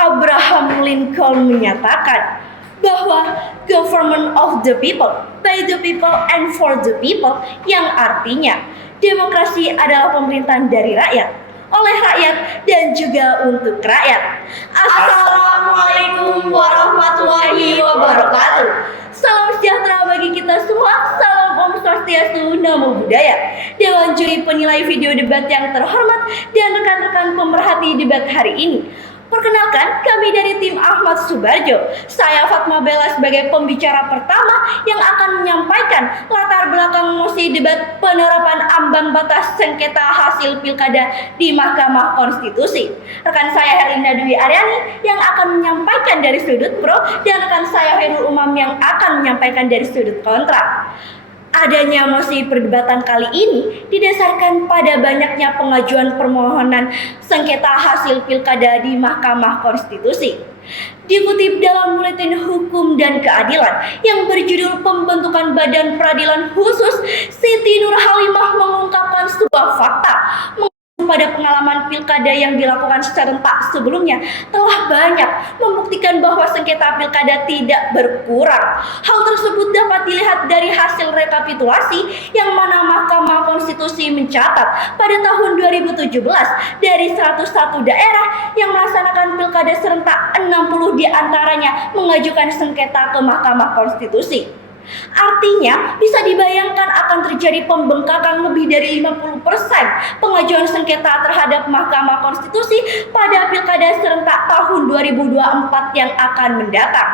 Abraham Lincoln menyatakan bahwa government of the people, by the people and for the people, yang artinya demokrasi adalah pemerintahan dari rakyat, oleh rakyat, dan juga untuk rakyat. Assalamualaikum warahmatullahi wabarakatuh. Salam sejahtera bagi kita semua. Salam Om Swastiastu, Namo Buddhaya. Dewan juri penilai video debat yang terhormat dan rekan-rekan pemerhati debat hari ini. Perkenalkan, kami dari tim Ahmad Subarjo. Saya Fatma Bella sebagai pembicara pertama yang akan menyampaikan latar belakang mosi debat penerapan ambang batas sengketa hasil pilkada di Mahkamah Konstitusi. Rekan saya Herlinda Dwi Aryani yang akan menyampaikan dari sudut pro dan rekan saya Herul Umam yang akan menyampaikan dari sudut kontra. Adanya mosi perdebatan kali ini didasarkan pada banyaknya pengajuan permohonan sengketa hasil pilkada di Mahkamah Konstitusi. Dikutip dalam Buletin Hukum dan Keadilan yang berjudul Pembentukan Badan Peradilan Khusus, Siti Nur Halimah mengungkapkan sebuah fakta pada pengalaman pilkada yang dilakukan serentak sebelumnya telah banyak membuktikan bahwa sengketa pilkada tidak berkurang. Hal tersebut dapat dilihat dari hasil rekapitulasi yang mana Mahkamah Konstitusi mencatat pada tahun 2017 dari 101 daerah yang melaksanakan pilkada serentak, 60 diantaranya mengajukan sengketa ke Mahkamah Konstitusi. Artinya, bisa dibayangkan akan terjadi pembengkakan lebih dari 50% pengajuan sengketa terhadap Mahkamah Konstitusi pada pilkada serentak tahun 2024 yang akan mendatang.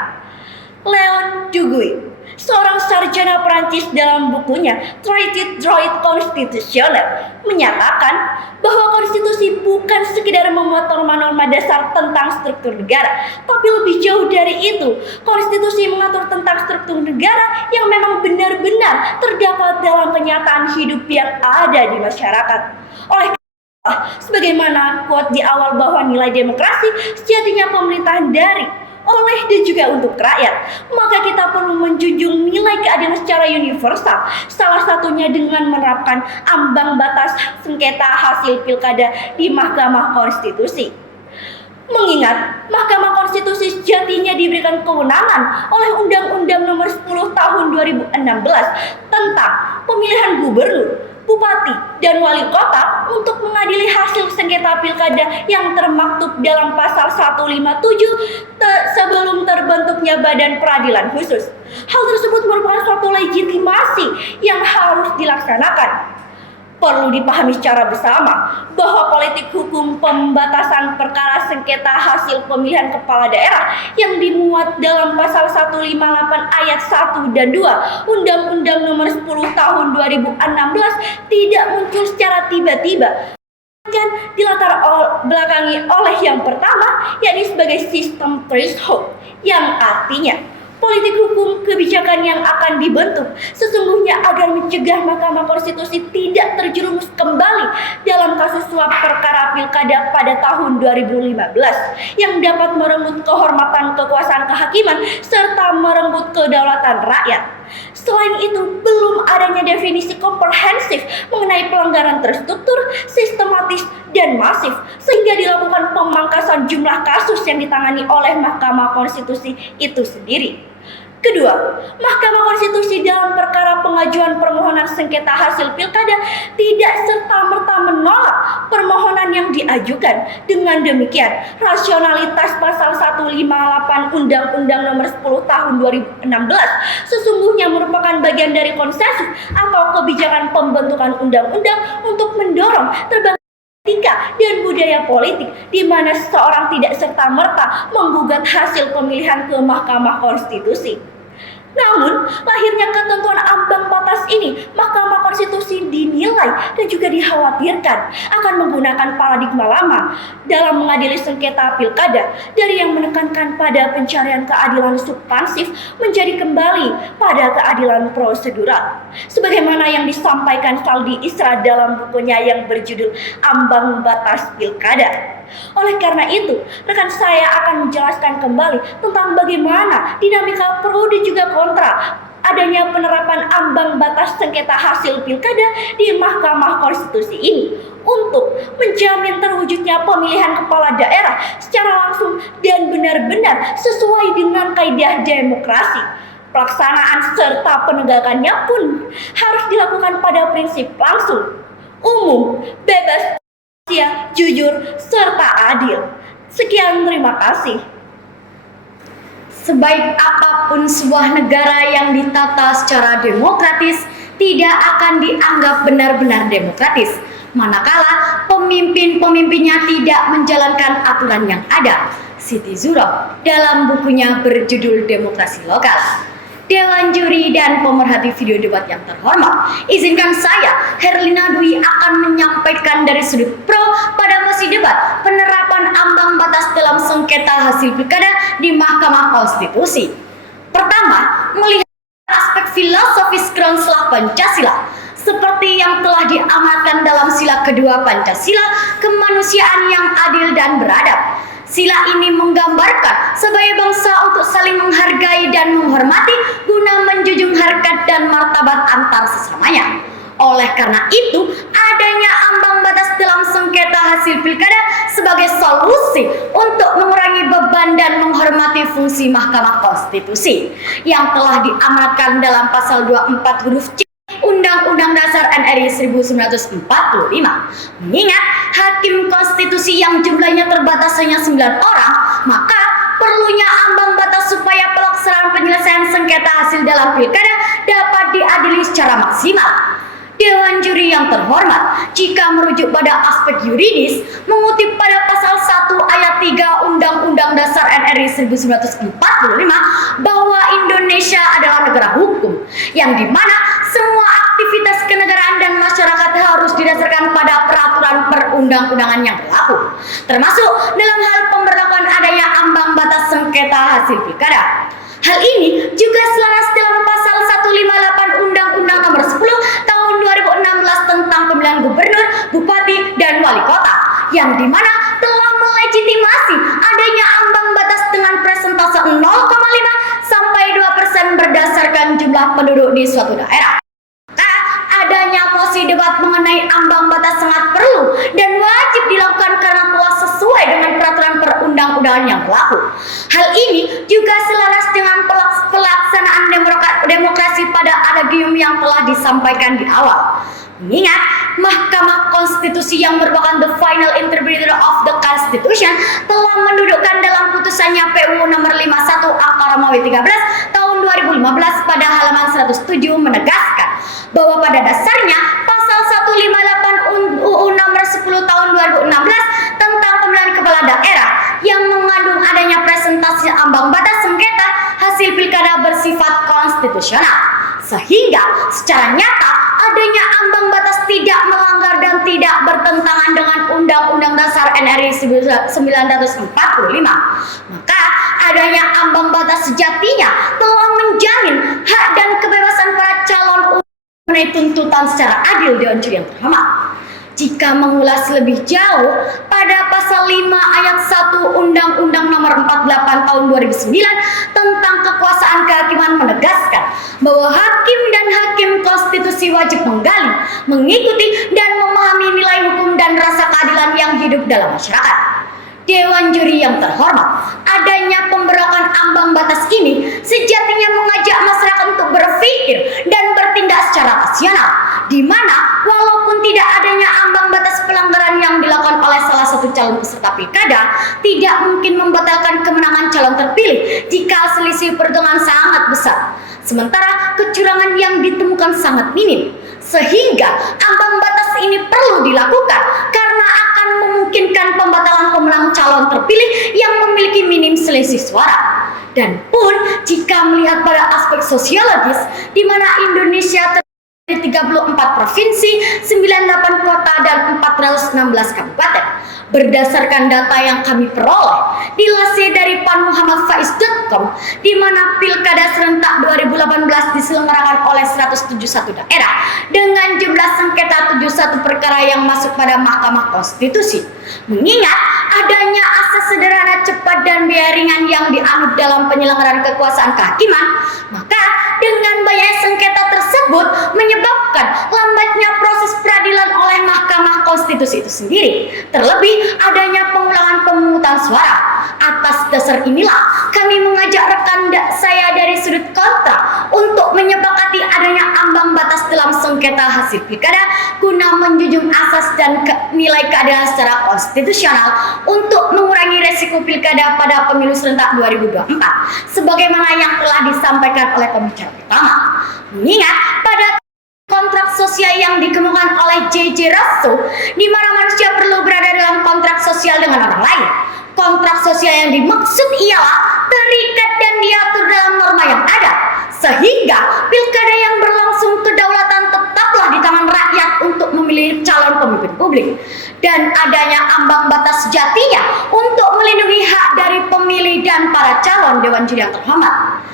Leon Duguid, seorang sarjana Perancis, dalam bukunya Traité droit constitutionnel menyatakan bahwa konstitusi bukan sekedar memuat norma-norma dasar tentang struktur negara, tapi lebih jauh dari itu. Konstitusi mengatur tentang struktur negara yang memang benar-benar terdapat dalam kenyataan hidup yang ada di masyarakat. Oleh sebagaimana quote di awal bahwa nilai demokrasi sejatinya pemerintahan dari, oleh, dan juga untuk rakyat, maka kita perlu menjunjung nilai keadilan secara universal, salah satunya dengan menerapkan ambang batas sengketa hasil pilkada di Mahkamah Konstitusi. Mengingat Mahkamah Konstitusi sejatinya diberikan kewenangan oleh Undang-Undang Nomor 10 Tahun 2016 tentang pemilihan gubernur, bupati, dan wali kota untuk mengadili hasil sengketa pilkada yang termaktub dalam pasal 157 sebelum terbentuknya Badan Peradilan Khusus. Hal tersebut merupakan suatu legitimasi yang harus dilaksanakan. Perlu dipahami secara bersama bahwa politik hukum pembatasan perkara sengketa hasil pemilihan kepala daerah yang dimuat dalam pasal 158 ayat 1 dan 2 Undang-Undang Nomor 10 Tahun 2016 tidak muncul secara tiba-tiba, dan dilatar belakangi oleh yang pertama, yakni sebagai sistem threshold, yang artinya politik hukum kebijakan yang akan dibentuk sesungguhnya agar mencegah Mahkamah Konstitusi tidak terjerumus kembali dalam kasus suap perkara pilkada pada tahun 2015 yang dapat merenggut kehormatan kekuasaan kehakiman serta merenggut kedaulatan rakyat. Selain itu, belum adanya definisi komprehensif mengenai pelanggaran terstruktur, sistematis, dan masif, sehingga dilakukan pemangkasan jumlah kasus yang ditangani oleh Mahkamah Konstitusi itu sendiri. Kedua, Mahkamah Konstitusi dalam perkara pengajuan permohonan sengketa hasil pilkada tidak serta-merta menolak permohonan yang diajukan. Dengan demikian, rasionalitas pasal 158 Undang-Undang Nomor 10 Tahun 2016 sesungguhnya merupakan bagian dari konsensus atau kebijakan pembentukan undang-undang untuk mendorong terbangunnya etika dan budaya politik, di mana seseorang tidak serta-merta menggugat hasil pemilihan ke Mahkamah Konstitusi. Namun, lahirnya ketentuan ambang batas ini, Mahkamah Konstitusi dinilai dan juga dikhawatirkan akan menggunakan paradigma lama dalam mengadili sengketa pilkada, dari yang menekankan pada pencarian keadilan substansif menjadi kembali pada keadilan prosedural. Sebagaimana yang disampaikan Saldi Isra dalam bukunya yang berjudul Ambang Batas Pilkada. Oleh karena itu, rekan saya akan menjelaskan kembali tentang bagaimana dinamika pro dan juga kontra adanya penerapan ambang batas sengketa hasil pilkada di Mahkamah Konstitusi ini untuk menjamin terwujudnya pemilihan kepala daerah secara langsung dan sesuai dengan kaidah demokrasi. Pelaksanaan serta penegakannya pun harus dilakukan pada prinsip langsung, umum, bebas, jujur, serta adil. Sekian, terima kasih. Sebaik apapun sebuah negara yang ditata secara demokratis, tidak akan dianggap benar-benar demokratis manakala pemimpin-pemimpinnya tidak menjalankan aturan yang ada. Siti Zuro dalam bukunya berjudul Demokrasi Lokal. Dewan Juri dan pemerhati video debat yang terhormat, izinkan saya, Herlina Dwi, akan menyampaikan dari sudut pro pada mosi debat penerapan ambang batas dalam sengketa hasil pilkada di Mahkamah Konstitusi. Pertama, melihat aspek filosofis ground setelah Pancasila, seperti yang telah diamatkan dalam sila kedua Pancasila, kemanusiaan yang adil dan beradab. Sila ini menggambarkan sebagai bangsa untuk saling menghargai dan menghormati guna menjunjung harkat dan martabat antar sesamanya. Oleh karena itu, adanya ambang batas dalam sengketa hasil pilkada sebagai solusi untuk mengurangi beban dan menghormati fungsi Mahkamah Konstitusi yang telah diamanatkan dalam pasal 24 huruf C Undang-Undang Dasar NRI 1945. Mengingat hakim konstitusi yang jumlahnya terbatas hanya 9 orang, maka perlunya ambang batas supaya pelaksanaan penyelesaian sengketa hasil dalam pilkada dapat diadili secara maksimal. Dewan Juri yang terhormat, jika merujuk pada aspek yuridis, mengutip pada pasal 1 ayat 3 Undang-Undang Dasar NRI 1945 bahwa Indonesia adalah negara hukum, yang dimana semua aktivitas kenegaraan dan masyarakat harus didasarkan pada peraturan perundang-undangan yang berlaku, termasuk dalam hal pemberlakuan adanya ambang batas sengketa hasil pilkada. Hal ini juga selaras dalam pasal 158 Undang-Undang Nomor 10 Tahun 2016 tentang pemilihan gubernur, bupati, dan wali kota, yang dimana telah melegitimasi adanya ambang batas dengan presentase 0,5 sampai 2% berdasarkan jumlah penduduk di suatu daerah. Adanya mosi debat mengenai ambang batas sangat perlu dan wajib dilakukan karena telah sesuai dengan peraturan perundang-undangan yang berlaku. Hal ini juga selaras dengan pelaksanaan demokrasi pada adagium yang telah disampaikan di awal. Mengingat Mahkamah Konstitusi yang merupakan the final interpreter of the Constitution telah mendudukkan dalam putusannya PU nomor 51 angka Romawi 13 tahun 2015 pada halaman 107 menegaskan bahwa pada dasarnya pasal 158 UU nomor 10 tahun 2016 tentang pemilihan kepala daerah yang mengandung adanya presentasi ambang batas sengketa hasil pilkada bersifat konstitusional, sehingga secara nyata adanya ambang batas tidak melanggar dan tidak bertentangan dengan Undang-Undang Dasar NRI 1945. Maka adanya ambang batas sejatinya telah menjamin hak dan kebebasan para calon memenuhi tuntutan secara adil Dewan Juri yang terhormat. Jika mengulas lebih jauh, pada pasal 5 ayat 1 Undang-Undang Nomor 48 Tahun 2009 tentang kekuasaan kehakiman menegaskan bahwa hakim dan hakim konstitusi wajib menggali, mengikuti, dan memahami nilai hukum dan rasa keadilan yang hidup dalam masyarakat. Dewan Juri yang terhormat, adanya pemberlakuan ambang batas ini sejatinya mengajak masyarakat untuk berpikir dan bertindak secara rasional, di mana walaupun tidak adanya ambang batas pelanggaran yang dilakukan oleh salah satu calon peserta pilkada, tidak mungkin membatalkan kemenangan calon terpilih jika selisih perhitungan sangat besar, sementara kecurangan yang ditemukan sangat minim. Sehingga ambang batas ini perlu dilakukan karena akan memungkinkan pembatalan pemenang calon terpilih yang memiliki minim selisih suara. Dan pun jika melihat pada aspek sosiologis, di mana Indonesia terdiri 34 provinsi, 98 kota, dan 416 kabupaten. Berdasarkan data yang kami peroleh dilansir dari panmuhammadfaiz.com, di mana pilkada serentak 2018 diselenggarakan oleh 171 daerah dengan jumlah sengketa 71 perkara yang masuk pada Mahkamah Konstitusi. Mengingat adanya asas sederhana, cepat, dan biaya ringan yang dianut dalam penyelenggaraan kekuasaan kehakiman, maka dengan banyaknya sengketa tersebut menyebabkan lambatnya proses peradilan oleh Mahkamah Konstitusi itu sendiri. Terlebih adanya pengulangan pemungutan suara. Atas dasar inilah kami kami mengajak rekan saya dari sudut kontra untuk menyepakati adanya ambang batas dalam sengketa hasil pilkada guna menjunjung asas dan nilai keadilan secara konstitusional untuk mengurangi resiko pilkada pada pemilu serentak 2024 sebagaimana yang telah disampaikan oleh pembicara pertama. Mengingat pada kontrak sosial yang dikemukakan oleh J.J. Rousseau, di mana manusia perlu berada dalam kontrak sosial dengan orang lain. Kontrak sosial yang dimaksud ialah terikat dan diatur dalam norma yang ada, sehingga pilkada yang berlangsung kedaulatan tetaplah di tangan rakyat untuk memilih calon pemimpin publik, dan adanya ambang batas sejatinya untuk melindungi hak dari pemilih dan para calon dewan juri yang terhormat.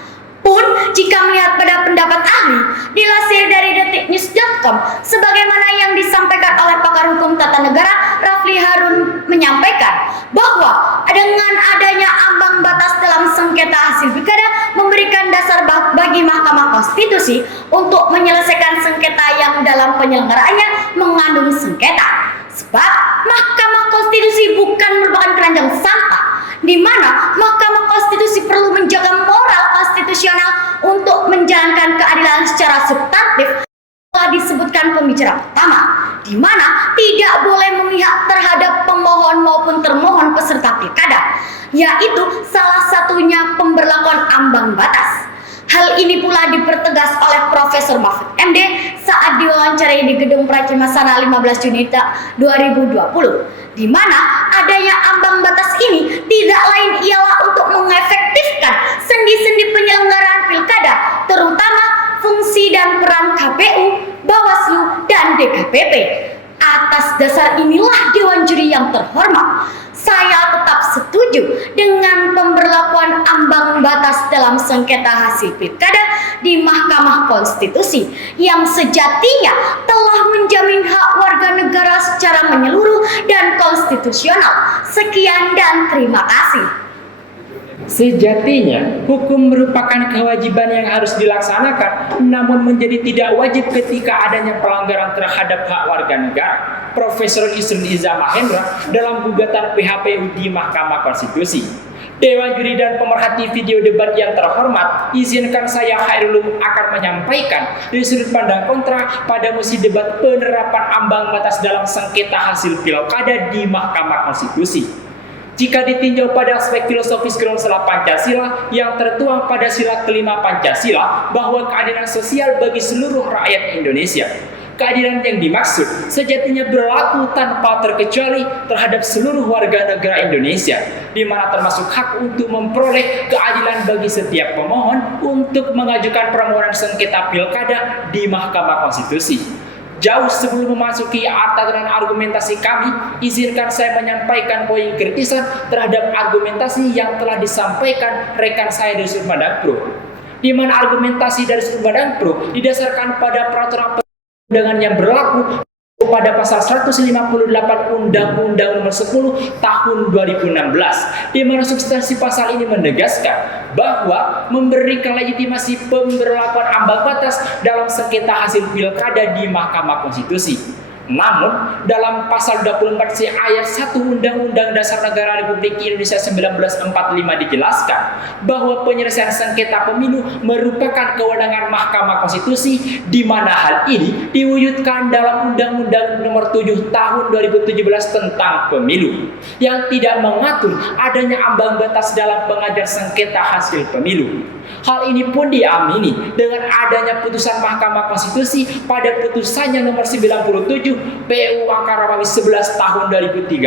Pun jika melihat pada pendapat ahli dilansir dari detiknews.com sebagaimana yang disampaikan oleh pakar hukum tata negara Rafli Harun menyampaikan bahwa dengan adanya ambang batas dalam sengketa hasil pilkada memberikan dasar bagi Mahkamah Konstitusi untuk menyelesaikan sengketa yang dalam penyelenggaraannya mengandung sengketa. Sebab Mahkamah Konstitusi bukan merupakan keranjang sampah, di mana Mahkamah Konstitusi perlu menjaga moral konstitusional untuk menjalankan keadilan secara substantif. Telah disebutkan pembicara pertama, di mana tidak boleh memihak terhadap pemohon maupun termohon peserta pilkada, yaitu salah satunya pemberlakuan ambang batas. Hal ini pula dipertegas oleh Profesor Mahfud MD saat diwawancarai di Gedung Pracimasana 15 Juni 2020, di mana adanya ambang batas ini tidak lain ialah untuk mengefektifkan sendi-sendi penyelenggaraan pilkada, terutama fungsi dan peran KPU, Bawaslu, dan DKPP. Atas dasar inilah Dewan Juri yang terhormat, saya tetap setuju dengan pemberlakuan ambang batas dalam sengketa hasil pilkada di Mahkamah Konstitusi yang sejatinya telah menjamin hak warga negara secara menyeluruh dan konstitusional. Sekian dan terima kasih. Sejatinya, hukum merupakan kewajiban yang harus dilaksanakan, namun menjadi tidak wajib ketika adanya pelanggaran terhadap hak warga negara. Profesor Yusril Iza Mahendra dalam gugatan PHPU di Mahkamah Konstitusi. Dewan Juri dan pemerhati video debat yang terhormat, izinkan saya Hairul akan menyampaikan dari sudut pandang kontra pada musi debat penerapan ambang batas dalam sengketa hasil pilkada di Mahkamah Konstitusi. Jika ditinjau pada aspek filosofis gelombang Pancasila yang tertuang pada sila kelima Pancasila bahwa keadilan sosial bagi seluruh rakyat Indonesia. Keadilan yang dimaksud sejatinya berlaku tanpa terkecuali terhadap seluruh warga negara Indonesia, di mana termasuk hak untuk memperoleh keadilan bagi setiap pemohon untuk mengajukan permohonan sengketa pilkada di Mahkamah Konstitusi. Jauh sebelum memasuki tatanan argumentasi kami, izinkan saya menyampaikan poin kritisan terhadap argumentasi yang telah disampaikan rekan saya dari sudut pandang pro, di mana argumentasi dari sudut pandang pro didasarkan pada peraturan perundangan yang berlaku pada pasal 158 Undang-Undang Nomor 10 Tahun 2016, di mana substansi pasal ini menegaskan bahwa memberikan legitimasi pemberlakuan ambang batas dalam sengketa hasil pilkada di Mahkamah Konstitusi. Namun, dalam pasal 24C ayat 1 Undang-Undang Dasar Negara Republik Indonesia 1945 dijelaskan bahwa penyelesaian sengketa pemilu merupakan kewenangan Mahkamah Konstitusi, di mana hal ini diwujudkan dalam Undang-Undang Nomor 7 Tahun 2017 tentang Pemilu yang tidak mengatur adanya ambang batas dalam pengajuan sengketa hasil pemilu. Hal ini pun diamini dengan adanya putusan Mahkamah Konstitusi pada putusannya nomor 97 PU Angka Romawi 11 tahun 2013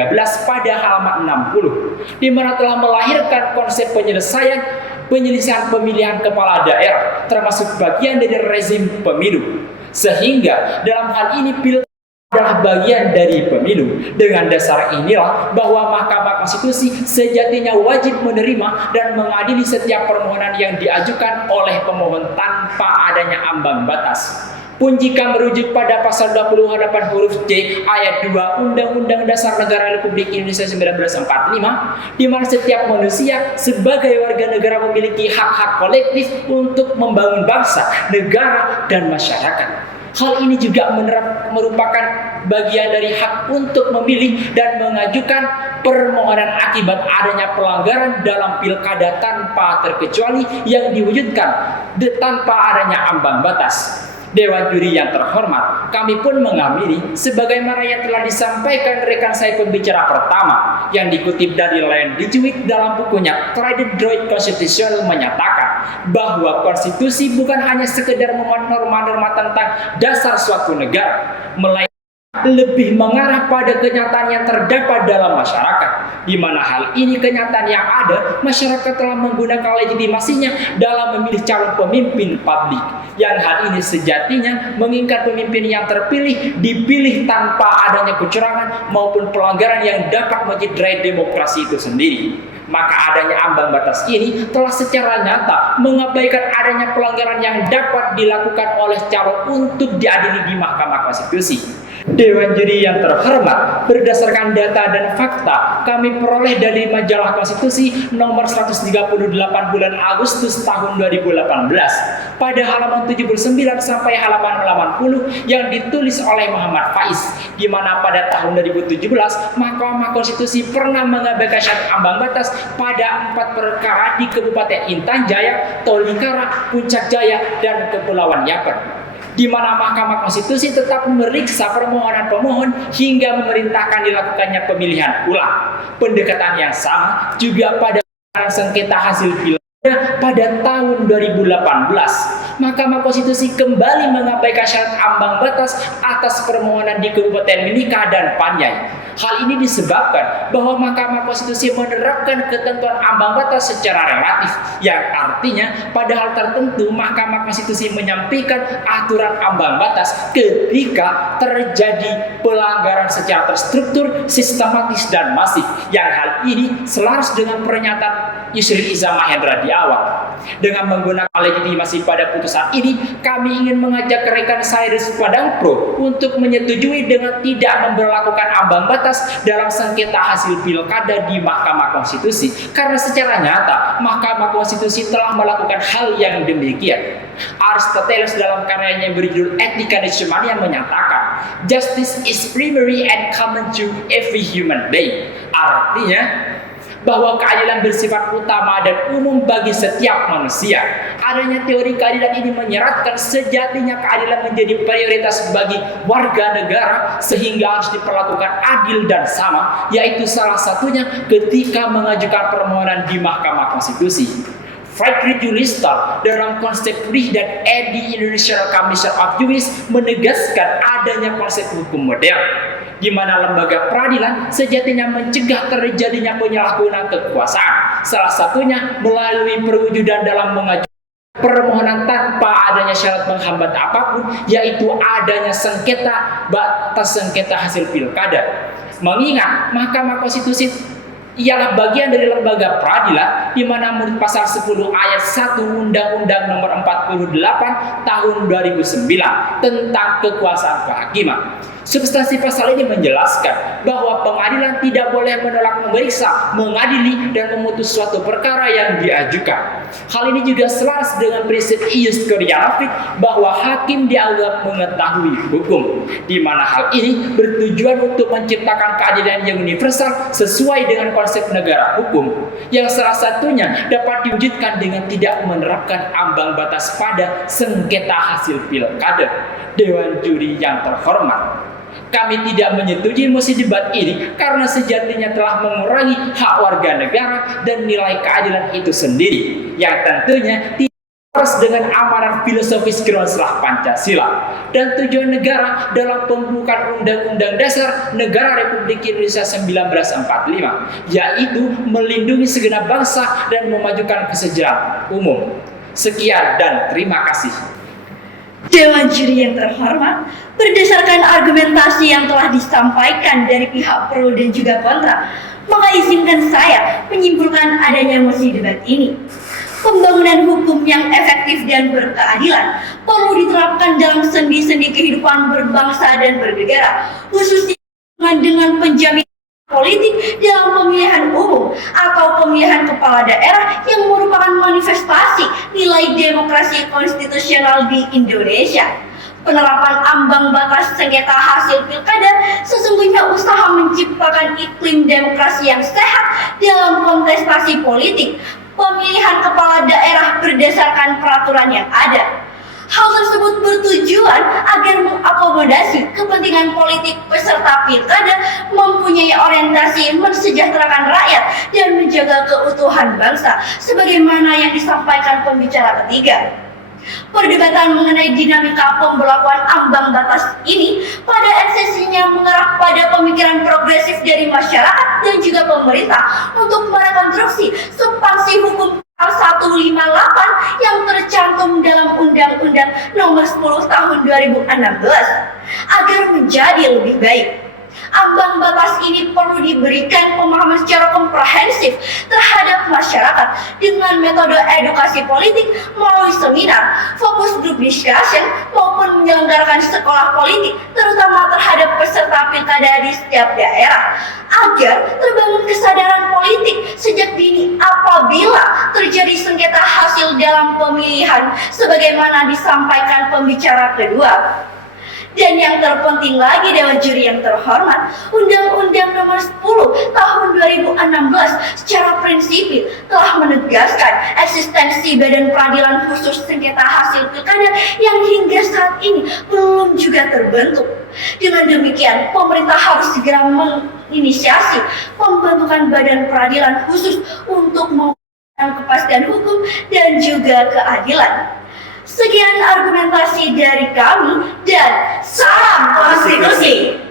pada halaman 60, di mana telah melahirkan konsep penyelesaian pemilihan kepala daerah termasuk bagian dari rezim pemilu, sehingga dalam hal ini pilkada adalah bagian dari pemilu. Dengan dasar inilah bahwa Mahkamah Konstitusi sejatinya wajib menerima dan mengadili setiap permohonan yang diajukan oleh pemohon tanpa adanya ambang batas. Pun jika merujuk pada pasal 28 huruf C ayat 2 Undang-Undang Dasar Negara Republik Indonesia 1945, di mana setiap manusia sebagai warga negara memiliki hak-hak kolektif untuk membangun bangsa, negara, dan masyarakat. Hal ini juga merupakan bagian dari hak untuk memilih dan mengajukan permohonan akibat adanya pelanggaran dalam pilkada tanpa terkecuali yang diwujudkan tanpa adanya ambang batas. Dewan juri yang terhormat, kami pun mengamini sebagaimana yang telah disampaikan rekan saya pembicara pertama yang dikutip dari Len Dijuit dalam bukunya Trident Droid Constitutional menyatakan bahwa konstitusi bukan hanya sekedar memuat norma-norma tentang dasar suatu negara, melainkan lebih mengarah pada kenyataan yang terdapat dalam masyarakat, di mana hal ini kenyataan yang ada, masyarakat telah menggunakan legitimasinya dalam memilih calon pemimpin publik, yang hal ini sejatinya menginginkan pemimpin yang terpilih dipilih tanpa adanya kecurangan maupun pelanggaran yang dapat mencederai demokrasi itu sendiri. Maka adanya ambang batas ini telah secara nyata mengabaikan adanya pelanggaran yang dapat dilakukan oleh calon untuk diadili di Mahkamah Konstitusi. Dewan juri yang terhormat, berdasarkan data dan fakta kami peroleh dari Majalah Konstitusi nomor 138 bulan Agustus tahun 2018 pada halaman 79 sampai halaman 80 yang ditulis oleh Muhammad Faiz, di mana pada tahun 2017 Mahkamah Konstitusi pernah mengabaikan syarat ambang batas pada 4 perkara di Kabupaten Intan Jaya, Tolikara, Puncak Jaya, dan Kepulauan Yapen, di mana Mahkamah Konstitusi tetap memeriksa permohonan pemohon hingga memerintahkan dilakukannya pemilihan ulang. Pendekatan yang sama juga pada sengketa hasil pilkada pada tahun 2018. Mahkamah Konstitusi kembali mengabaikan syarat ambang batas atas permohonan di Kabupaten Mimika dan Panyai. Hal ini disebabkan bahwa Mahkamah Konstitusi menerapkan ketentuan ambang batas secara relatif, yang artinya pada hal tertentu Mahkamah Konstitusi menyampaikan aturan ambang batas ketika terjadi pelanggaran secara terstruktur, sistematis, dan masif, yang hal ini selaras dengan pernyataan Yusril Iza Mahendra di awal. Dengan menggunakan legitimasi pada putusan ini, kami ingin mengajak rekan saya di Padang Pro untuk menyetujui dengan tidak memberlakukan ambang batas dalam sengketa hasil pilkada di Mahkamah Konstitusi, karena secara nyata Mahkamah Konstitusi telah melakukan hal yang demikian. Aristoteles dalam karyanya yang berjudul Etika Nitsumania menyatakan, "Justice is primary and common to every human being." Artinya bahwa keadilan bersifat utama dan umum bagi setiap manusia. Adanya teori keadilan ini menyeratkan sejatinya keadilan menjadi prioritas bagi warga negara sehingga harus diperlakukan adil dan sama, yaitu salah satunya ketika mengajukan permohonan di Mahkamah Konstitusi. Friedrich Julistal dalam konsep Prih dan Edi International Commission of Justice menegaskan adanya konsep hukum modern, di mana lembaga peradilan sejatinya mencegah terjadinya penyalahgunaan kekuasaan, salah satunya melalui perwujudan dalam mengajukan permohonan tanpa adanya syarat menghambat apapun, yaitu adanya sengketa batas sengketa hasil pilkada. Mengingat Mahkamah Konstitusi ialah bagian dari lembaga peradilan, di mana menurut pasal 10 ayat 1 Undang-Undang Nomor 48 Tahun 2009 tentang kekuasaan kehakiman. Substansi pasal ini menjelaskan bahwa pengadilan tidak boleh menolak memeriksa, mengadili, dan memutus suatu perkara yang diajukan. Hal ini juga selaras dengan prinsip ius curiae bahwa hakim dianggap mengetahui hukum, di mana hal ini bertujuan untuk menciptakan keadilan yang universal sesuai dengan konsep negara hukum, yang salah satunya dapat diwujudkan dengan tidak menerapkan ambang batas pada sengketa hasil pilkada. Dewan juri yang terhormat, kami tidak menyetujui mosi debat ini karena sejatinya telah mengurangi hak warga negara dan nilai keadilan itu sendiri, yang tentunya tidak selaras dengan amanat filosofis Groundslag Pancasila dan tujuan negara dalam pembukaan Undang-Undang Dasar Negara Republik Indonesia 1945, yaitu melindungi segenap bangsa dan memajukan kesejahteraan umum. Sekian dan terima kasih. Dewan juri yang terhormat, berdasarkan argumentasi yang telah disampaikan dari pihak pro dan juga kontra, maka izinkan saya menyimpulkan adanya mosi debat ini. Pembangunan hukum yang efektif dan berkeadilan perlu diterapkan dalam sendi-sendi kehidupan berbangsa dan bernegara, khususnya dengan penjaminan politik dalam pemilihan umum atau pemilihan kepala daerah yang merupakan manifestasi nilai demokrasi konstitusional di Indonesia. Penerapan ambang batas sengketa hasil pilkada sesungguhnya usaha menciptakan iklim demokrasi yang sehat dalam kontestasi politik pemilihan kepala daerah berdasarkan peraturan yang ada. Hal tersebut bertujuan agar mengakomodasi kepentingan politik peserta pilkada, mempunyai orientasi mensejahterakan rakyat dan menjaga keutuhan bangsa, sebagaimana yang disampaikan pembicara ketiga. Perdebatan mengenai dinamika pemberlakuan ambang batas ini pada esensinya mengarah pada pemikiran progresif dari masyarakat dan juga pemerintah untuk merekonstruksi substansi hukum 158 yang tercantum dalam Undang-Undang Nomor 10 Tahun 2016 agar menjadi lebih baik. Ambang batas ini perlu diberikan pemahaman secara komprehensif terhadap masyarakat dengan metode edukasi politik melalui seminar, fokus group discussion, maupun menyelenggarakan sekolah politik terutama terhadap peserta pilkada di setiap daerah agar terbangun kesadaran politik sejak dini apabila terjadi sengketa hasil dalam pemilihan sebagaimana disampaikan pembicara kedua. Dan yang terpenting lagi Dewan Juri yang terhormat, Undang-Undang Nomor 10 Tahun 2016 secara prinsipil telah menegaskan eksistensi Badan Peradilan Khusus Sengketa Hasil Pilkada yang hingga saat ini belum juga terbentuk. Dengan demikian, pemerintah harus segera menginisiasi pembentukan Badan Peradilan Khusus untuk mewujudkan kepastian hukum dan juga keadilan. Sekian argumentasi dari kami dan salam konstitusi.